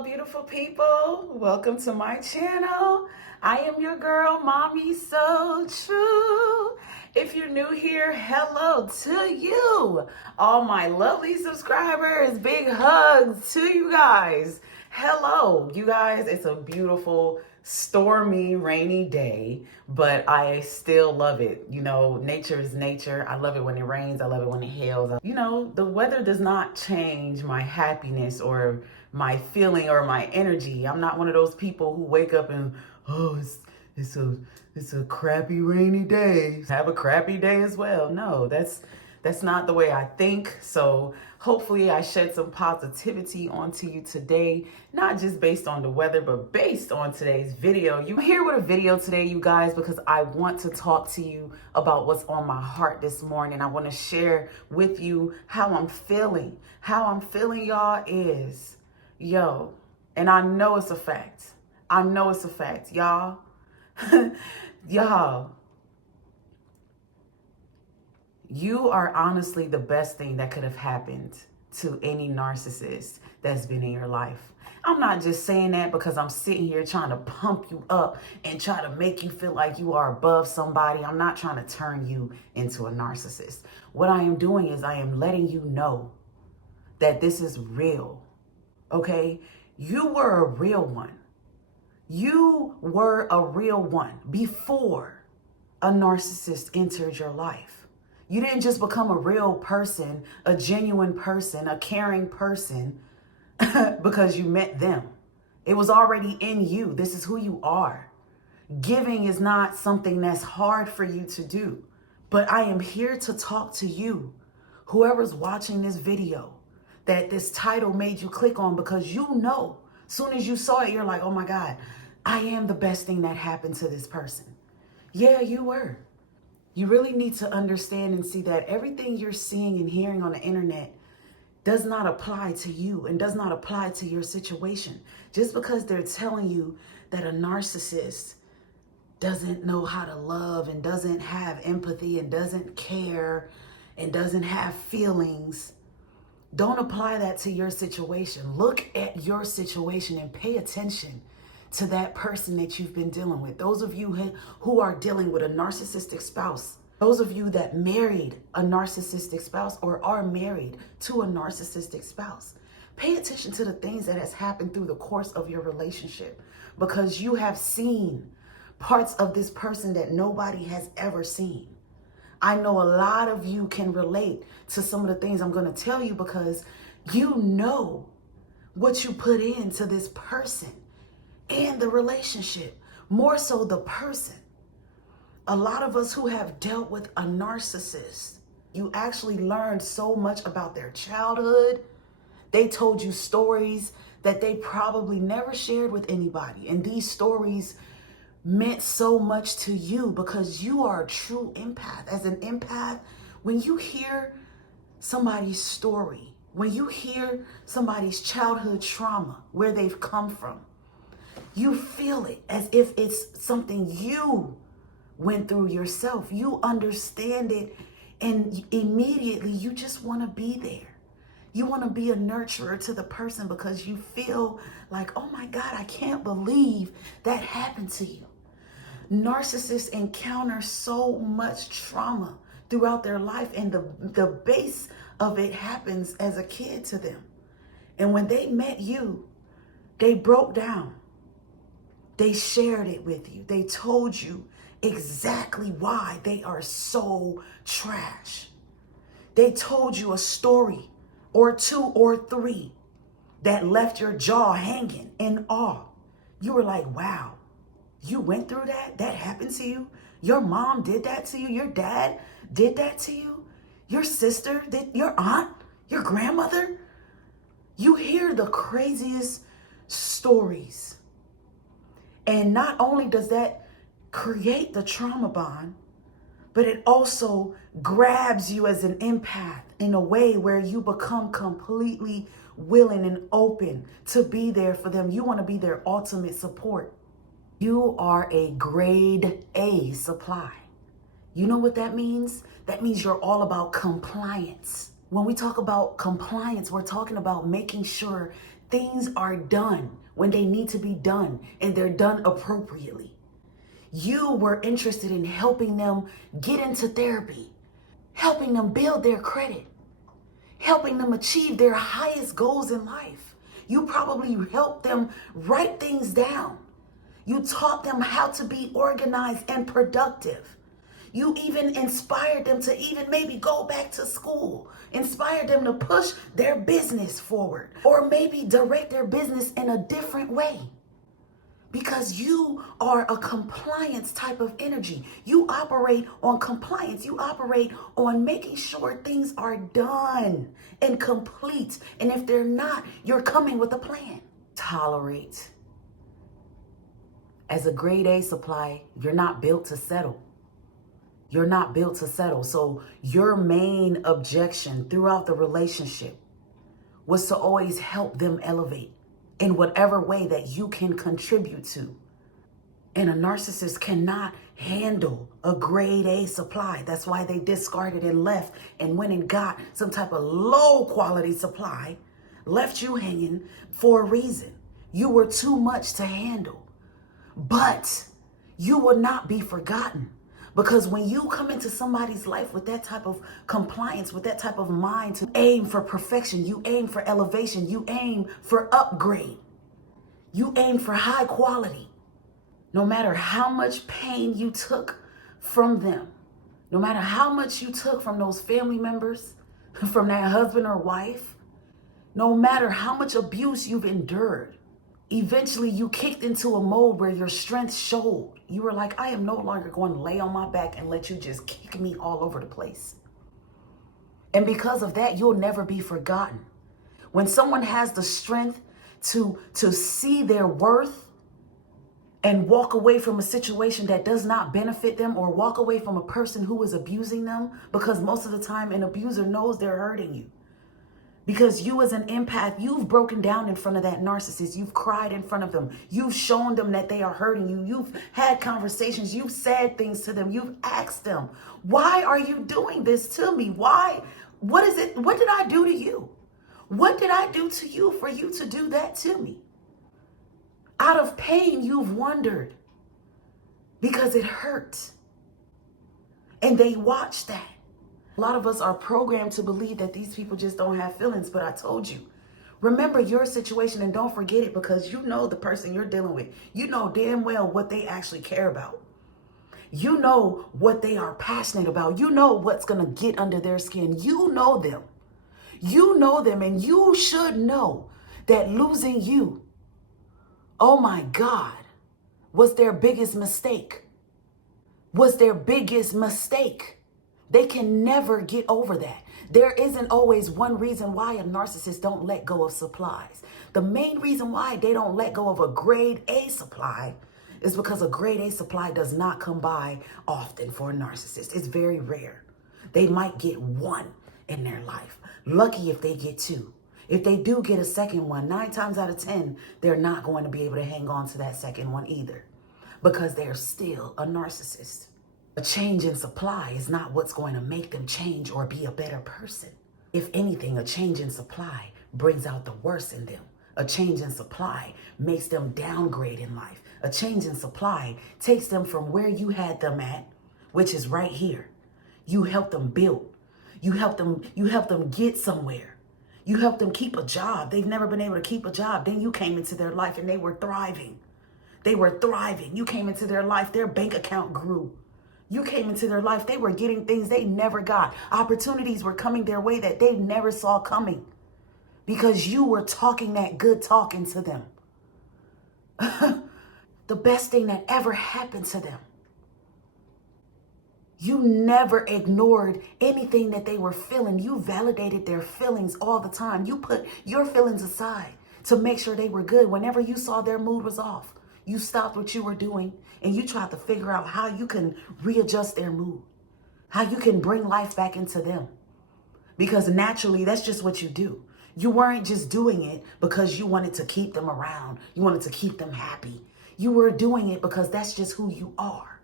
Hello, beautiful people. Welcome to my channel. I am your girl, Mommy So True. If you're new here, hello to you. All my lovely subscribers, big hugs to you guys. Hello, you guys. It's a beautiful, stormy, rainy day, but I still love it. You know, nature is nature. I love it when it rains. I love it when it hails. You know, the weather does not change my happiness or my feeling or my energy. I'm not one of those people who wake up and, oh, it's a crappy rainy day. Have a crappy day as well. No, that's not the way I think. So hopefully I shed some positivity onto you today, not just based on the weather, but based on today's video. You're here with a video today, you guys, because I want to talk to you about what's on my heart this morning. I want to share with you how I'm feeling. How I'm feeling, y'all, is, yo, and I know it's a fact. I know it's a fact, y'all. Y'all, you are honestly the best thing that could have happened to any narcissist that's been in your life. I'm not just saying that because I'm sitting here trying to pump you up and try to make you feel like you are above somebody. I'm not trying to turn you into a narcissist. What I am doing is I am letting you know that this is real, okay? You were a real one. You were a real one before a narcissist entered your life. You didn't just become a real person, a genuine person, a caring person because you met them. It was already in you. This is who you are. Giving is not something that's hard for you to do. But I am here to talk to you, whoever's watching this video, that this title made you click on, because you know, as soon as you saw it, you're like, oh my God, I am the best thing that happened to this person. Yeah, you were. You really need to understand and see that everything you're seeing and hearing on the internet does not apply to you and does not apply to your situation. Just because they're telling you that a narcissist doesn't know how to love and doesn't have empathy and doesn't care and doesn't have feelings, don't apply that to your situation. Look at your situation and pay attention to that person that you've been dealing with. Those of you who are dealing with a narcissistic spouse, those of you that married a narcissistic spouse or are married to a narcissistic spouse, pay attention to the things that has happened through the course of your relationship, because you have seen parts of this person that nobody has ever seen. I know a lot of you can relate to some of the things I'm going to tell you, because you know what you put into this person and the relationship, more so the person. A lot of us who have dealt with a narcissist, you actually learned so much about their childhood. They told you stories that they probably never shared with anybody. And these stories meant so much to you because you are a true empath. As an empath, when you hear somebody's story, when you hear somebody's childhood trauma, where they've come from, you feel it as if it's something you went through yourself. You understand it, and immediately you just want to be there. You want to be a nurturer to the person because you feel like, oh my God, I can't believe that happened to you. Narcissists encounter so much trauma throughout their life, and the base of it happens as a kid to them. And when they met you, they broke down. They shared it with you. They told you exactly why they are so trash. They told you a story or two or three that left your jaw hanging in awe. You were like, wow, you went through that? That happened to you? Your mom did that to you? Your dad did that to you? Your sister, your aunt, your grandmother? You hear the craziest stories. And not only does that create the trauma bond, but it also grabs you as an empath in a way where you become completely willing and open to be there for them. You want to be their ultimate support. You are a grade A supply. You know what that means? That means you're all about compliance. When we talk about compliance, we're talking about making sure things are done when they need to be done, and they're done appropriately. You were interested in helping them get into therapy, helping them build their credit, helping them achieve their highest goals in life. You probably helped them write things down. You taught them how to be organized and productive. You even inspired them to even maybe go back to school, inspired them to push their business forward, or maybe direct their business in a different way. Because you are a compliance type of energy. You operate on compliance. You operate on making sure things are done and complete. And if they're not, you're coming with a plan. Tolerate. As a grade A supply, you're not built to settle. You're not built to settle. So your main objection throughout the relationship was to always help them elevate in whatever way that you can contribute to. And a narcissist cannot handle a grade A supply. That's why they discarded and left and went and got some type of low quality supply, left you hanging for a reason. You were too much to handle. But you will not be forgotten. Because when you come into somebody's life with that type of compliance, with that type of mind to aim for perfection, you aim for elevation, you aim for upgrade, you aim for high quality. No matter how much pain you took from them, no matter how much you took from those family members, from that husband or wife, no matter how much abuse you've endured, eventually you kicked into a mode where your strength showed. You were like, I am no longer going to lay on my back and let you just kick me all over the place. And because of that, you'll never be forgotten. When someone has the strength to see their worth and walk away from a situation that does not benefit them, or walk away from a person who is abusing them, because most of the time an abuser knows they're hurting you. Because you as an empath, you've broken down in front of that narcissist. You've cried in front of them. You've shown them that they are hurting you. You've had conversations. You've said things to them. You've asked them, why are you doing this to me? Why? What is it? What did I do to you? What did I do to you for you to do that to me? Out of pain, you've wondered because it hurt. And they watch that. A lot of us are programmed to believe that these people just don't have feelings, but I told you, remember your situation and don't forget it, because you know the person you're dealing with. You know damn well what they actually care about. You know what they are passionate about. You know what's going to get under their skin. You know them. You know them, and you should know that losing you, oh my God, was their biggest mistake. Was their biggest mistake. They can never get over that. There isn't always one reason why a narcissist don't let go of supplies. The main reason why they don't let go of a grade A supply is because a grade A supply does not come by often for a narcissist. It's very rare. They might get one in their life. Lucky if they get two. If they do get a second one, 9 times out of 10, they're not going to be able to hang on to that second one either, because they're still a narcissist. A change in supply is not what's going to make them change or be a better person. If anything, a change in supply brings out the worst in them. A change in supply makes them downgrade in life. A change in supply takes them from where you had them at, which is right here. You help them build. You help them get somewhere. You help them keep a job. They've never been able to keep a job. Then you came into their life and they were thriving. They were thriving. You came into their life, their bank account grew. You came into their life, they were getting things they never got. Opportunities were coming their way that they never saw coming, because you were talking that good talk into them. The best thing that ever happened to them. You never ignored anything that they were feeling. You validated their feelings all the time. You put your feelings aside to make sure they were good. Whenever you saw their mood was off, you stopped what you were doing and you tried to figure out how you can readjust their mood, how you can bring life back into them. Because naturally, that's just what you do. You weren't just doing it because you wanted to keep them around. You wanted to keep them happy. You were doing it because that's just who you are.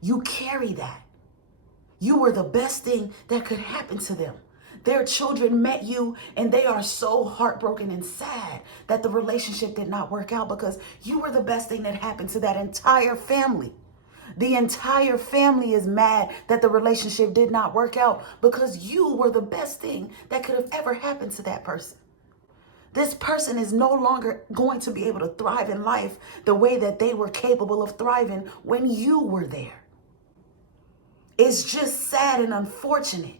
You carry that. You were the best thing that could happen to them. Their children met you and they are so heartbroken and sad that the relationship did not work out because you were the best thing that happened to that entire family. The entire family is mad that the relationship did not work out because you were the best thing that could have ever happened to that person. This person is no longer going to be able to thrive in life the way that they were capable of thriving when you were there. It's just sad and unfortunate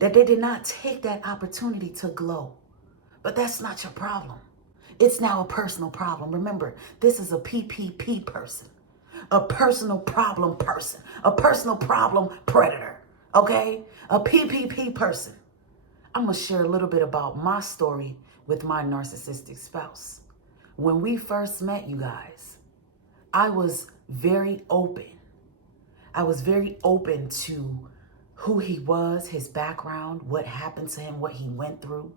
that they did not take that opportunity to glow. But that's not your problem. It's now a personal problem. Remember, this is a PPP person, a personal problem person, a personal problem predator, okay? A PPP person. I'm going to share a little bit about my story with my narcissistic spouse. When we first met, you guys, I was very open. I was very open to who he was, his background, what happened to him, what he went through.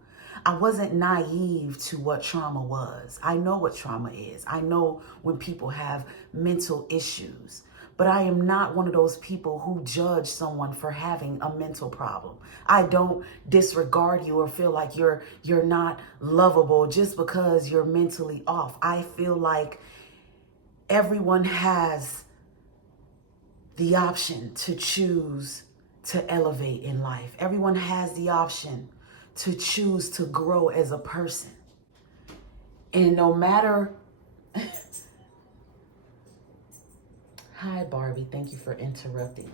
I wasn't naive to what trauma was. I know what trauma is. I know when people have mental issues. But I am not one of those people who judge someone for having a mental problem. I don't disregard you or feel like you're not lovable just because you're mentally off. I feel like everyone has the option to choose to elevate in life. Everyone has the option to choose to grow as a person. And no matter... Hi, Barbie. Thank you for interrupting me.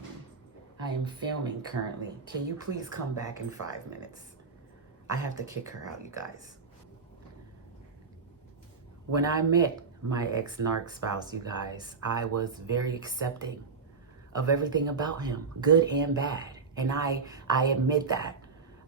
I am filming currently. Can you please come back in 5 minutes? I have to kick her out, you guys. When I met my ex-narc spouse, you guys, I was very accepting of everything about him, good and bad. And I admit that.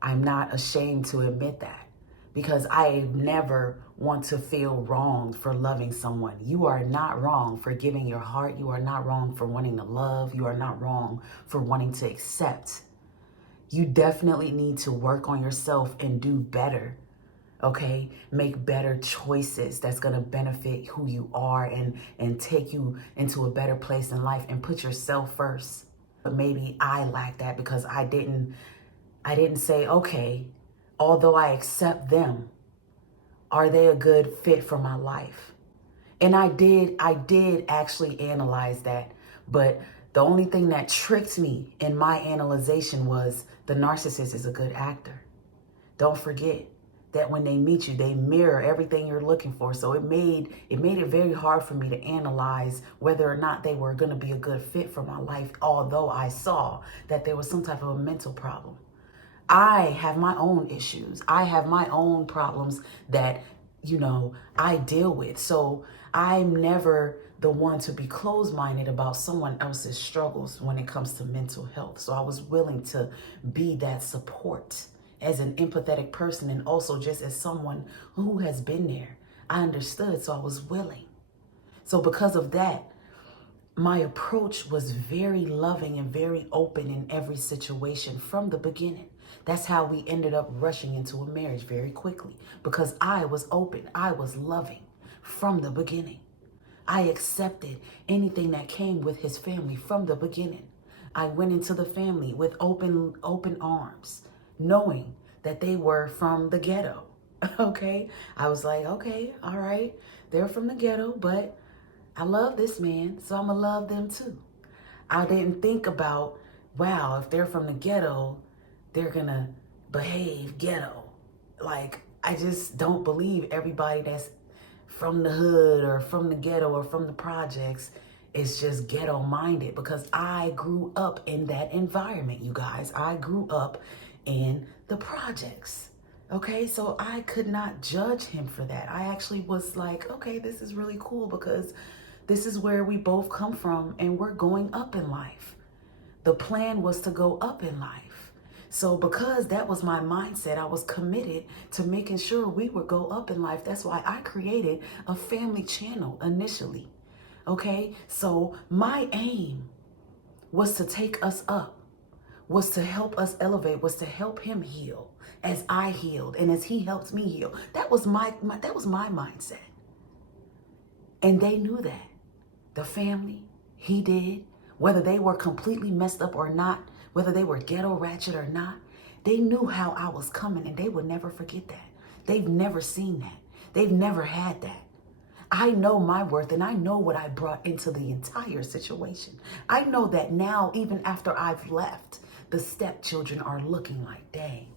I'm not ashamed to admit that because I never want to feel wrong for loving someone. You are not wrong for giving your heart. You are not wrong for wanting to love. You are not wrong for wanting to accept. You definitely need to work on yourself and do better. Okay, make better choices that's going to benefit who you are and take you into a better place in life and put yourself first. But maybe I lack that because I didn't say, okay, although I accept them, are they a good fit for my life? And I did actually analyze that. But the only thing that tricked me in my analyzation was the narcissist is a good actor. Don't forget that when they meet you, they mirror everything you're looking for. So it made it very hard for me to analyze whether or not they were going to be a good fit for my life, although I saw that there was some type of a mental problem. I have my own issues. I have my own problems that, I deal with. So I'm never the one to be closed-minded about someone else's struggles when it comes to mental health. So I was willing to be that support as an empathetic person and also just as someone who has been there. I understood, so I was willing. So because of that, my approach was very loving and very open in every situation from the beginning. That's how we ended up rushing into a marriage very quickly because I was open. I was loving from the beginning. I accepted anything that came with his family from the beginning. I went into the family with open arms, knowing that they were from the ghetto. Okay? I was like, okay, all right, they're from the ghetto, but I love this man, so I'm gonna love them too. I didn't think about, wow, if they're from the ghetto, they're gonna behave ghetto. Like, I just don't believe everybody that's from the hood or from the ghetto or from the projects is just ghetto minded, because I grew up in that environment, you guys. I grew up in the projects. Okay, so I could not judge him for that. I actually was like, okay, this is really cool because this is where we both come from and we're going up in life. The plan was to go up in life. So because that was my mindset, I was committed to making sure we would go up in life. That's why I created a family channel initially. Okay, so my aim was to take us up, was to help us elevate, was to help him heal as I healed and as he helped me heal. That was my mindset. And they knew that. The family, he did, whether they were completely messed up or not, whether they were ghetto ratchet or not, They knew how I was coming, and they would never forget that. They've never seen that. They've never had that. I know my worth, and I know what I brought into the entire situation. I know that now, even after I've left, the stepchildren are looking like, dang,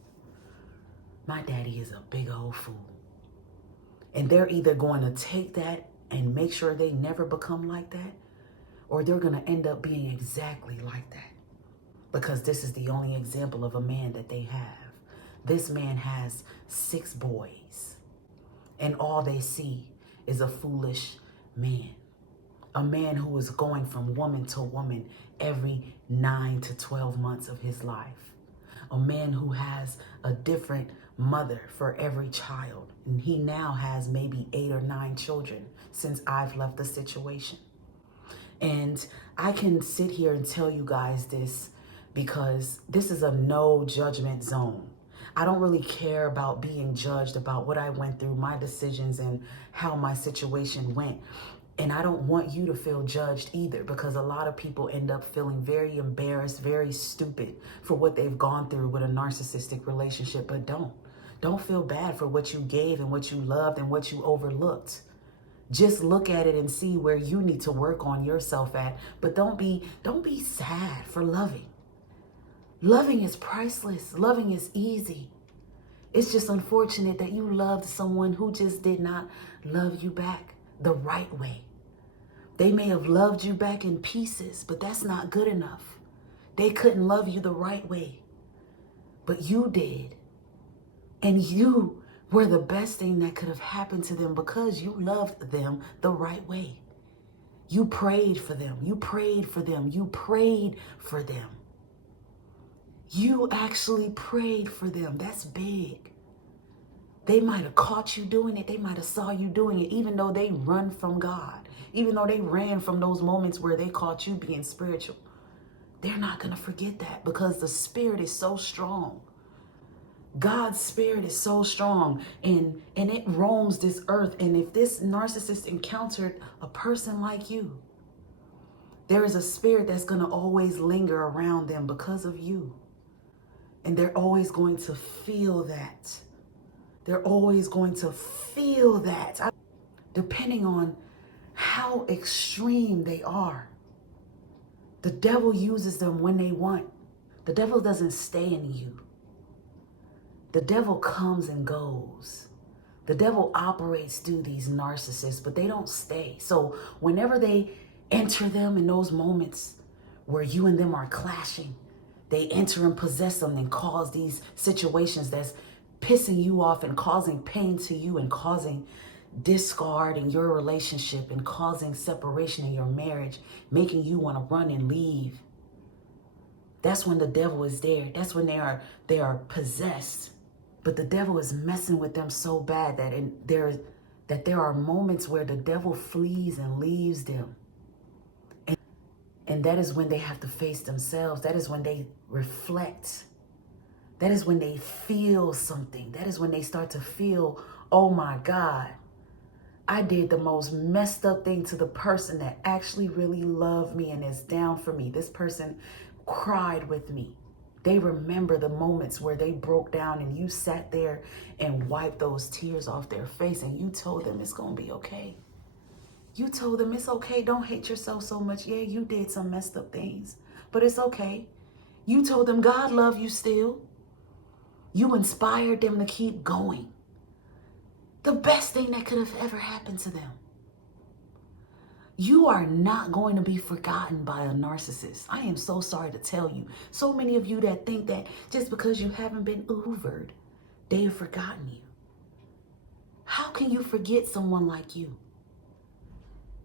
my daddy is a big old fool. And they're either going to take that and make sure they never become like that, or they're going to end up being exactly like that. Because this is the only example of a man that they have. This man has 6 boys, and all they see is a foolish man. A man who is going from woman to woman every 9 to 12 months of his life. A man who has a different mother for every child. And he now has maybe 8 or 9 children since I've left the situation. And I can sit here and tell you guys this because this is a no judgment zone. I don't really care about being judged about what I went through, my decisions, and how my situation went. And I don't want you to feel judged either, because a lot of people end up feeling very embarrassed, very stupid for what they've gone through with a narcissistic relationship. But don't feel bad for what you gave and what you loved and what you overlooked. Just look at it and see where you need to work on yourself at. But don't be sad for loving. Loving is priceless. Loving is easy. It's just unfortunate that you loved someone who just did not love you back the right way. They may have loved you back in pieces, but that's not good enough. They couldn't love you the right way, but you did. And you were the best thing that could have happened to them because you loved them the right way. You prayed for them. You prayed for them. You prayed for them. You actually prayed for them. That's big. They might have caught you doing it. They might have saw you doing it, even though they run from God, even though they ran from those moments where they caught you being spiritual. They're not going to forget that because the spirit is so strong. God's spirit is so strong, and it roams this earth. And if this narcissist encountered a person like you, there is a spirit that's going to always linger around them because of you. And they're always going to feel that. They're always going to feel that, depending on how extreme they are. The devil uses them when they want. The devil doesn't stay in you. The devil comes and goes. The devil operates through these narcissists, but they don't stay. So whenever they enter them in those moments where you and them are clashing, they enter and possess them and cause these situations that's pissing you off and causing pain to you and causing discard in your relationship and causing separation in your marriage, making you want to run and leave. That's when the devil is there. That's when they are possessed. But the devil is messing with them so bad that there are moments where the devil flees and leaves them. And that is when they have to face themselves. That is when they reflect. That is when they feel something. That is when they start to feel, oh my God, I did the most messed up thing to the person that actually really loved me and is down for me. This person cried with me. They remember the moments where they broke down and you sat there and wiped those tears off their face and you told them it's going to be okay. You told them it's okay. Don't hate yourself so much. Yeah, you did some messed up things, but it's okay. You told them God loves you still. You inspired them to keep going. The best thing that could have ever happened to them. You are not going to be forgotten by a narcissist. I am so sorry to tell you. So many of you that think that just because you haven't been hoovered, they have forgotten you. How can you forget someone like you?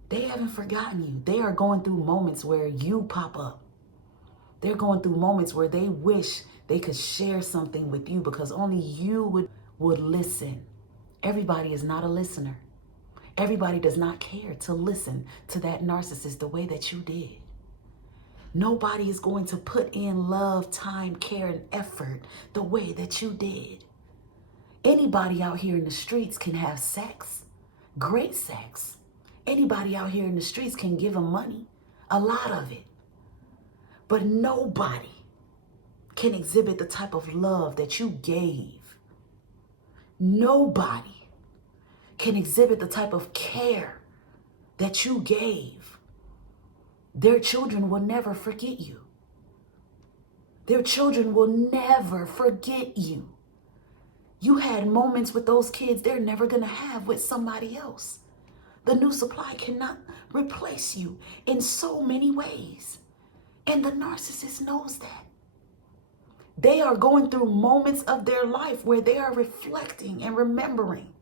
They haven't forgotten you. They are going through moments where you pop up. They're going through moments where they wish they could share something with you because only you would listen. Everybody is not a listener. Everybody does not care to listen to that narcissist the way that you did. Nobody is going to put in love, time, care, and effort the way that you did. Anybody out here in the streets can have sex, great sex. Anybody out here in the streets can give them money, a lot of it. But nobody can exhibit the type of love that you gave. Nobody can exhibit the type of care that you gave. Their children will never forget you. Their children will never forget you. You had moments with those kids they're never going to have with somebody else. The new supply cannot replace you in so many ways. And the narcissist knows that. They are going through moments of their life where they are reflecting and remembering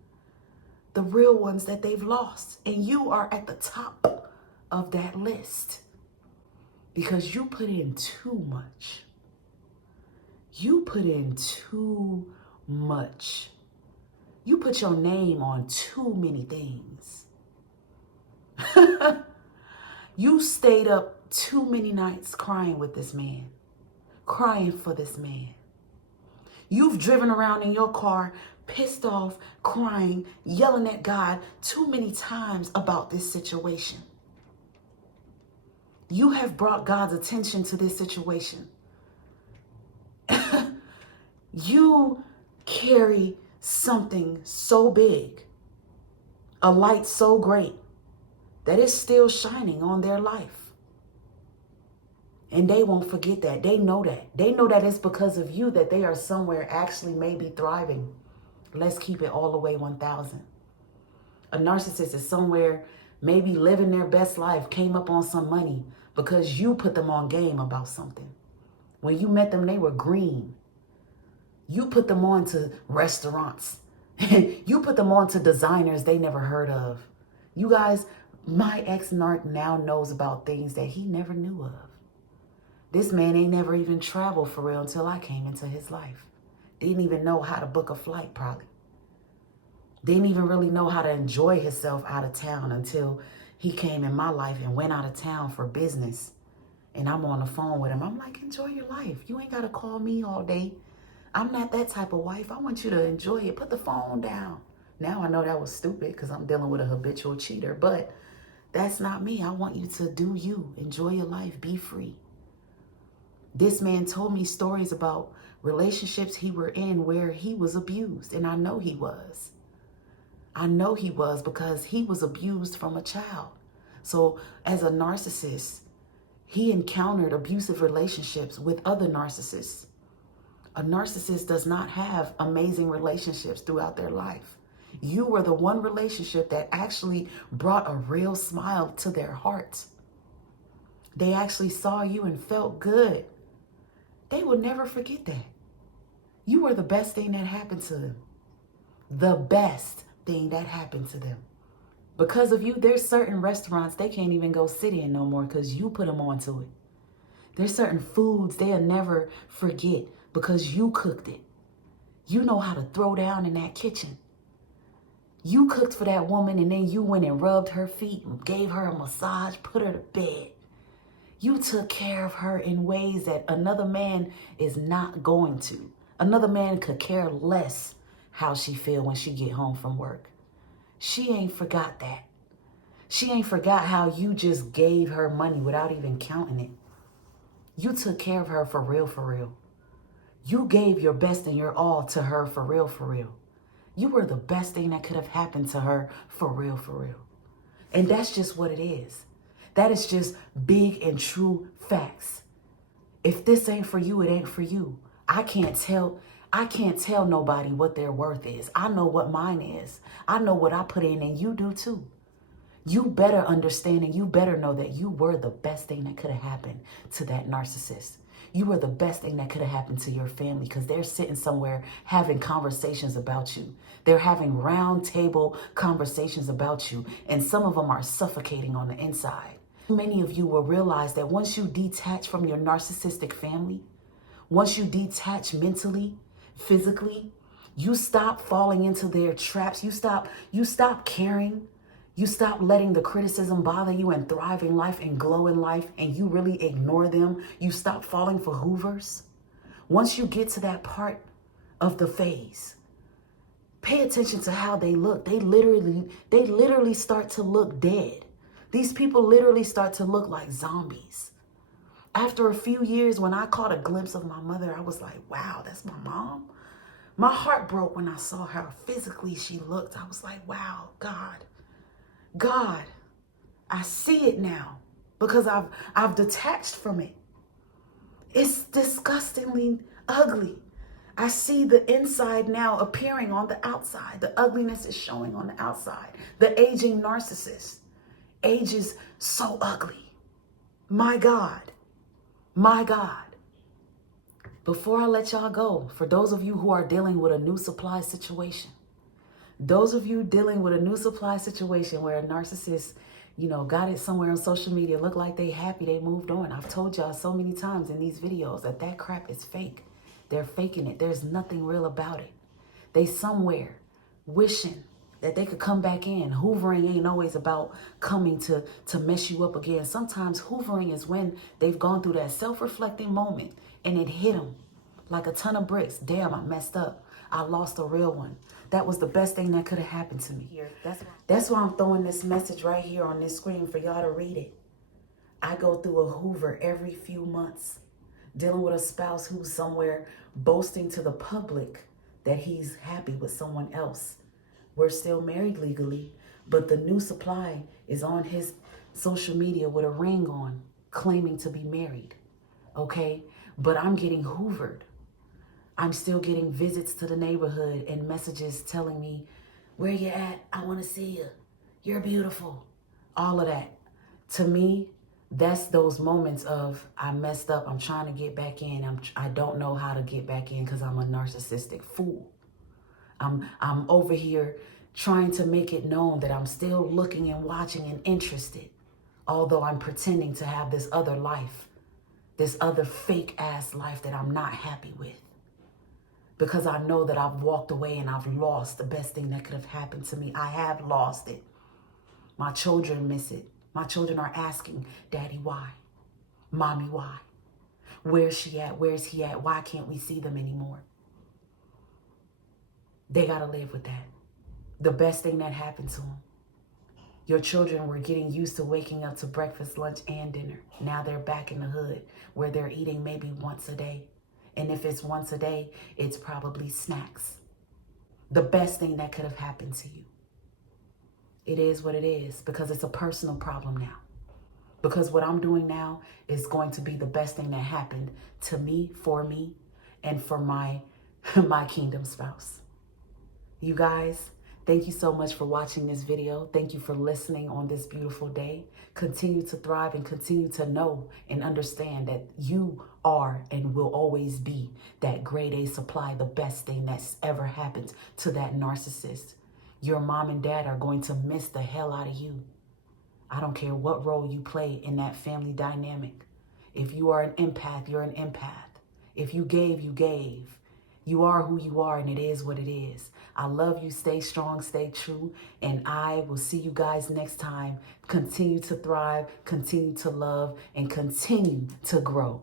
the real ones that they've lost. And you are at the top of that list because you put in too much. You put in too much. You put your name on too many things. You stayed up too many nights crying with this man, crying for this man. You've driven around in your car, pissed off, crying, yelling at God too many times about this situation. You have brought God's attention to this situation. You carry something so big, a light so great, that it's still shining on their life. And they won't forget that. They know that. They know that it's because of you that they are somewhere actually maybe thriving. Let's keep it all the way 1,000. A narcissist is somewhere maybe living their best life, came up on some money because you put them on game about something. When you met them, they were green. You put them on to restaurants. You put them on to designers they never heard of. You guys, my ex-narc now knows about things that he never knew of. This man ain't never even traveled for real until I came into his life. Didn't even know how to book a flight, probably. Didn't even really know how to enjoy himself out of town until he came in my life and went out of town for business. And I'm on the phone with him. I'm like, enjoy your life. You ain't got to call me all day. I'm not that type of wife. I want you to enjoy it. Put the phone down. Now I know that was stupid because I'm dealing with a habitual cheater, but that's not me. I want you to do you. Enjoy your life. Be free. This man told me stories about relationships he were in where he was abused. And I know he was. I know he was because he was abused from a child. So as a narcissist, he encountered abusive relationships with other narcissists. A narcissist does not have amazing relationships throughout their life. You were the one relationship that actually brought a real smile to their hearts. They actually saw you and felt good. They will never forget that. You were the best thing that happened to them. The best thing that happened to them. Because of you, there's certain restaurants they can't even go sit in no more because you put them onto it. There's certain foods they'll never forget because you cooked it. You know how to throw down in that kitchen. You cooked for that woman and then you went and rubbed her feet and gave her a massage, put her to bed. You took care of her in ways that another man is not going to. Another man could care less how she feel when she get home from work. She ain't forgot that. She ain't forgot how you just gave her money without even counting it. You took care of her for real, for real. You gave your best and your all to her for real, for real. You were the best thing that could have happened to her for real, for real. And that's just what it is. That is just big and true facts. If this ain't for you, it ain't for you. I can't tell nobody what their worth is. I know what mine is. I know what I put in and you do too. You better understand and you better know that you were the best thing that could have happened to that narcissist. You were the best thing that could have happened to your family because they're sitting somewhere having conversations about you. They're having round table conversations about you, and some of them are suffocating on the inside. Many of you will realize that once you detach from your narcissistic family, once you detach mentally, physically, you stop falling into their traps. You stop caring. You stop letting the criticism bother you and thrive in life and glow in life, and you really ignore them. You stop falling for Hoovers. Once you get to that part of the phase, pay attention to how they look. They literally start to look dead. These people literally start to look like zombies. After a few years, when I caught a glimpse of my mother, I was like, wow, that's my mom. My heart broke when I saw how physically she looked. I was like, wow, God, I see it now because I've detached from it. It's disgustingly ugly. I see the inside now appearing on the outside. The ugliness is showing on the outside. The aging narcissist. Age is so ugly. My God. My God. Before I let y'all go, for those of you who are dealing with a new supply situation, those of you dealing with a new supply situation where a narcissist, got it somewhere on social media, look like they happy, they moved on. I've told y'all so many times in these videos that crap is fake. They're faking it. There's nothing real about it. They somewhere wishing that they could come back in. Hoovering ain't always about coming to mess you up again. Sometimes hoovering is when they've gone through that self-reflecting moment and it hit them like a ton of bricks. Damn, I messed up. I lost a real one. That was the best thing that could have happened to me. That's why I'm throwing this message right here on this screen for y'all to read it. I go through a Hoover every few months, dealing with a spouse who's somewhere boasting to the public that he's happy with someone else. We're still married legally, but the new supply is on his social media with a ring on, claiming to be married. Okay? But I'm getting hoovered. I'm still getting visits to the neighborhood and messages telling me, where you at? I want to see you. You're beautiful. All of that. To me, that's those moments of I messed up. I'm trying to get back in. I don't know how to get back in because I'm a narcissistic fool. I'm over here trying to make it known that I'm still looking and watching and interested, although I'm pretending to have this other life, this other fake ass life that I'm not happy with. Because I know that I've walked away and I've lost the best thing that could have happened to me. I have lost it. My children miss it. My children are asking, Daddy, why? Mommy, why? Where's she at? Where's he at? Why can't we see them anymore? They got to live with that. The best thing that happened to them. Your children were getting used to waking up to breakfast, lunch, and dinner. Now they're back in the hood where they're eating maybe once a day. And if it's once a day, it's probably snacks. The best thing that could have happened to you. It is what it is because it's a personal problem now. Because what I'm doing now is going to be the best thing that happened to me, and for my kingdom spouse. You guys, thank you so much for watching this video. Thank you for listening on this beautiful day. Continue to thrive and continue to know and understand that you are and will always be that grade A supply, the best thing that's ever happened to that narcissist. Your mom and dad are going to miss the hell out of you. I don't care what role you play in that family dynamic. If you are an empath, you're an empath. If you gave, you gave. You are who you are, and it is what it is. I love you. Stay strong, stay true, and I will see you guys next time. Continue to thrive, continue to love, and continue to grow.